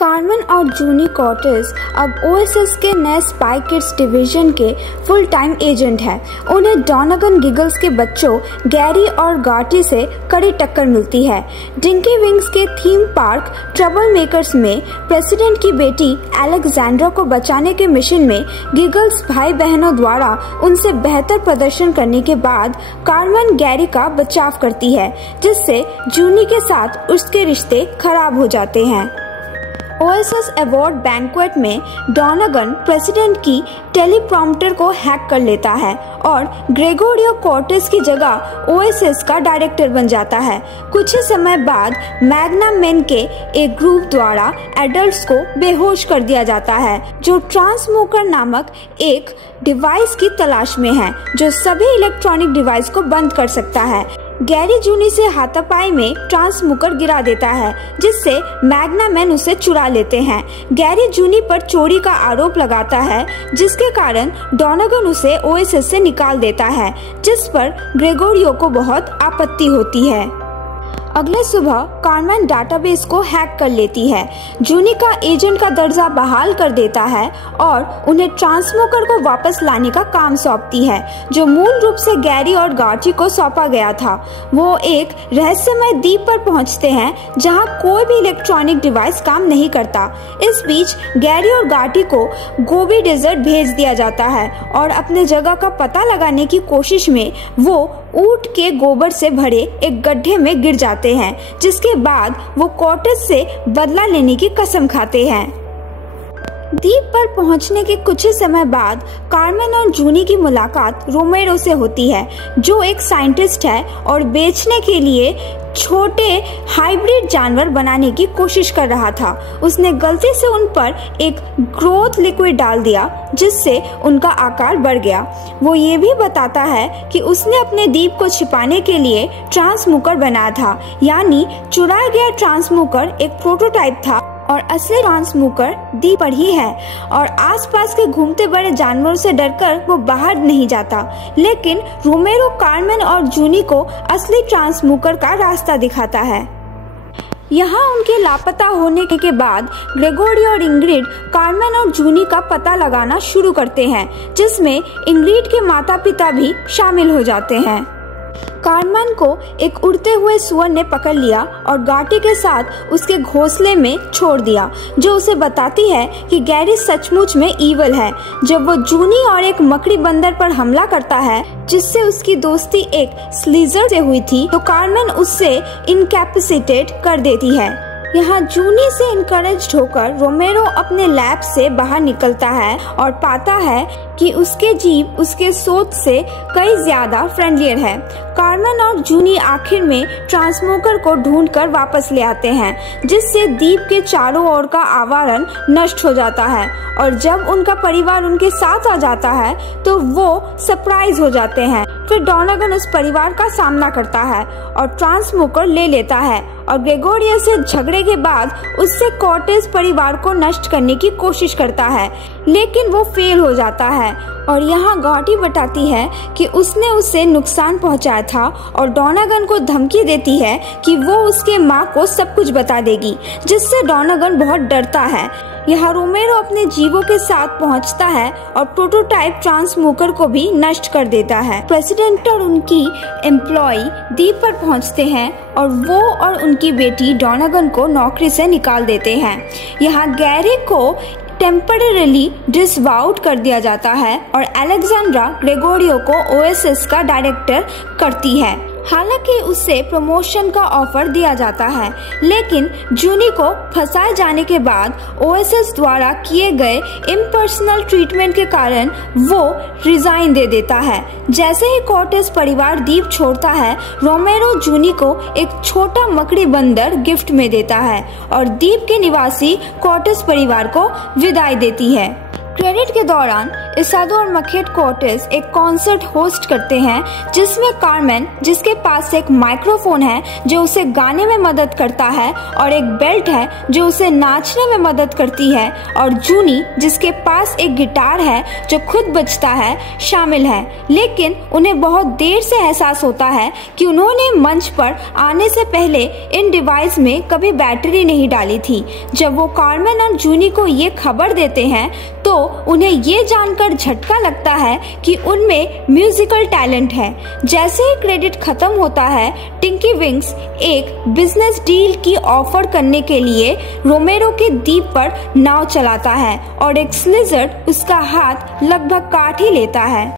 Carmen और जूनी Cortes अब OSS के नए स्पाई किड्स डिवीजन के फुल टाइम एजेंट हैं। उन्हें डॉनगन गिगल्स के बच्चों गैरी और गार्टी से कड़ी टक्कर मिलती है। डिंकी विंग्स के थीम पार्क ट्रबल मेकर्स में प्रेसिडेंट की बेटी अलेक्जेंड्रा को बचाने के मिशन में गिगल्स भाई बहनों द्वारा उनसे बेहतर प्रदर्शन करने के बाद कार्मेन गैरी का बचाव करती है, जिससे जूनी के साथ उसके रिश्ते खराब हो जाते हैं। ओएसएस अवार्ड बैंक्वेट में डॉनगन प्रेसिडेंट की टेलीप्रॉम्प्टर को हैक कर लेता है और ग्रेगोरियो कॉर्टेस की जगह ओएसएस का डायरेक्टर बन जाता है। कुछ ही समय बाद मैग्ना मेन के एक ग्रुप द्वारा एडल्ट्स को बेहोश कर दिया जाता है, जो ट्रांसमोकर नामक एक डिवाइस की तलाश में है जो सभी इलेक्ट्रॉनिक डिवाइस को बंद कर सकता है। गैरी जूनी से हाथापाई में ट्रांसमुकर गिरा देता है, जिससे मैग्ना मैन उसे चुरा लेते हैं। गैरी जूनी पर चोरी का आरोप लगाता है, जिसके कारण डॉनगन उसे ओएसएस से निकाल देता है, जिस पर ग्रेगोरियो को बहुत आपत्ति होती है। अगले सुबह कार्मेन डाटाबेस को हैक कर लेती है, जूनी का एजेंट का दर्जा बहाल कर देता है और उन्हें ट्रांसमोकर को वापस लाने का काम सौंपती है, जो मूल रूप से गैरी और गार्टी को सौंपा गया था। वो एक रहस्यमय द्वीप पर पहुंचते हैं जहां कोई भी इलेक्ट्रॉनिक डिवाइस काम नहीं करता। इस बीच गैरी और गार्टी को गोबी डेजर्ट भेज दिया जाता है और अपने जगह का पता लगाने की कोशिश में वो ऊंट के गोबर से भरे एक गड्ढे में गिर जाते हैं, जिसके बाद वो कॉर्टेस से बदला लेने की कसम खाते हैं। द्वीप पर पहुंचने के कुछ ही समय बाद कार्मेन और जूनी की मुलाकात रोमेरो से होती है, जो एक साइंटिस्ट है और बेचने के लिए छोटे हाइब्रिड जानवर बनाने की कोशिश कर रहा था। उसने गलती से उन पर एक ग्रोथ लिक्विड डाल दिया, जिससे उनका आकार बढ़ गया। वो ये भी बताता है कि उसने अपने द्वीप को छिपाने के लिए ट्रांसमुकर बनाया था, यानी चुराया गया ट्रांसमुकर एक प्रोटोटाइप था और असली ट्रांसमुकर द्वीप पर ही है और आसपास के घूमते बड़े जानवरों से डरकर वो बाहर नहीं जाता। लेकिन रोमेरो कार्मेन और जूनी को असली ट्रांसमुकर का रास्ता दिखाता है। यहाँ उनके लापता होने के बाद ग्रेगोरियो और इंग्रिड कार्मेन और जूनी का पता लगाना शुरू करते हैं, जिसमें इंग्रिड के माता पिता भी शामिल हो जाते हैं। कार्मेन को एक उड़ते हुए सुअर ने पकड़ लिया और गार्टी के साथ उसके घोंसले में छोड़ दिया, जो उसे बताती है कि गैरी सचमुच में ईवल है। जब वो जूनी और एक मकड़ी बंदर पर हमला करता है, जिससे उसकी दोस्ती एक स्लीजर से हुई थी, तो कार्मेन उससे इनकैपेसिटेट कर देती है। यहाँ जूनी से इनकरेज्ड होकर रोमेरो अपने लैब से बाहर निकलता है और पाता है कि उसके जीव उसके सोच से कई ज्यादा फ्रेंडलियर है। कार्मेन और जूनी आखिर में ट्रांसमोकर को ढूंढकर वापस ले आते हैं, जिससे द्वीप के चारों ओर का आवरण नष्ट हो जाता है और जब उनका परिवार उनके साथ आ जाता है तो वो सरप्राइज हो जाते हैं। फिर डॉनगन उस परिवार का सामना करता है और ट्रांसमोकर ले लेता है और ग्रेगोरियो से झगड़े के बाद उससे कॉर्टेस परिवार को नष्ट करने की कोशिश करता है, लेकिन वो फेल हो जाता है और यहाँ गार्टी बताती है कि उसने उसे नुकसान पहुंचाया था और डॉनगन को धमकी देती है कि वो उसके माँ को सब कुछ बता देगी, जिससे डॉनगन बहुत डरता है। यहाँ रोमेरो अपने जीवों के साथ पहुंचता है और प्रोटोटाइप ट्रांसमुकर को भी नष्ट कर देता है। प्रेसिडेंट और उनकी एम्प्लॉय द्वीप पर पहुंचते हैं और वो और उनकी बेटी डॉनगन को नौकरी से निकाल देते हैं। यहाँ गैरी को टेम्परेरीली डिसवाउट कर दिया जाता है और अलेक्जेंड्रा ग्रेगोरियो को ओएसएस का डायरेक्टर करती है। हालांकि उसे प्रमोशन का ऑफर दिया जाता है, लेकिन जूनी को फंसाए जाने के बाद ओएसएस द्वारा किए गए इम्पर्सनल ट्रीटमेंट के कारण वो रिजाइन दे देता है। जैसे ही कॉर्टेस परिवार द्वीप छोड़ता है, रोमेरो जूनी को एक छोटा मकड़ी बंदर गिफ्ट में देता है और द्वीप के निवासी कॉर्टेस परिवार को विदाई देती है। क्रेडिट के दौरान इसादो और मखेट कोर्टेस एक कॉन्सर्ट होस्ट करते हैं जिसमें कार्मेन, जिसके पास एक माइक्रोफोन है जो उसे गाने में मदद करता है और एक बेल्ट है जो उसे नाचने में मदद करती है, और जूनी, जिसके पास एक गिटार है जो खुद बजता है, शामिल है। लेकिन उन्हें बहुत देर से एहसास होता है कि उन्होंने मंच पर आने से पहले इन डिवाइस में कभी बैटरी नहीं डाली थी। जब वो कार्मेन और जूनी को ये खबर देते हैं तो उन्हें ये जानकर झटका लगता है कि उनमें म्यूजिकल टैलेंट है। जैसे ही क्रेडिट खत्म होता है, टिंकी विंग्स एक बिजनेस डील की ऑफर करने के लिए रोमेरो के द्वीप पर नाव चलाता है और एक स्लिजर्ड उसका हाथ लगभग काट ही लेता है।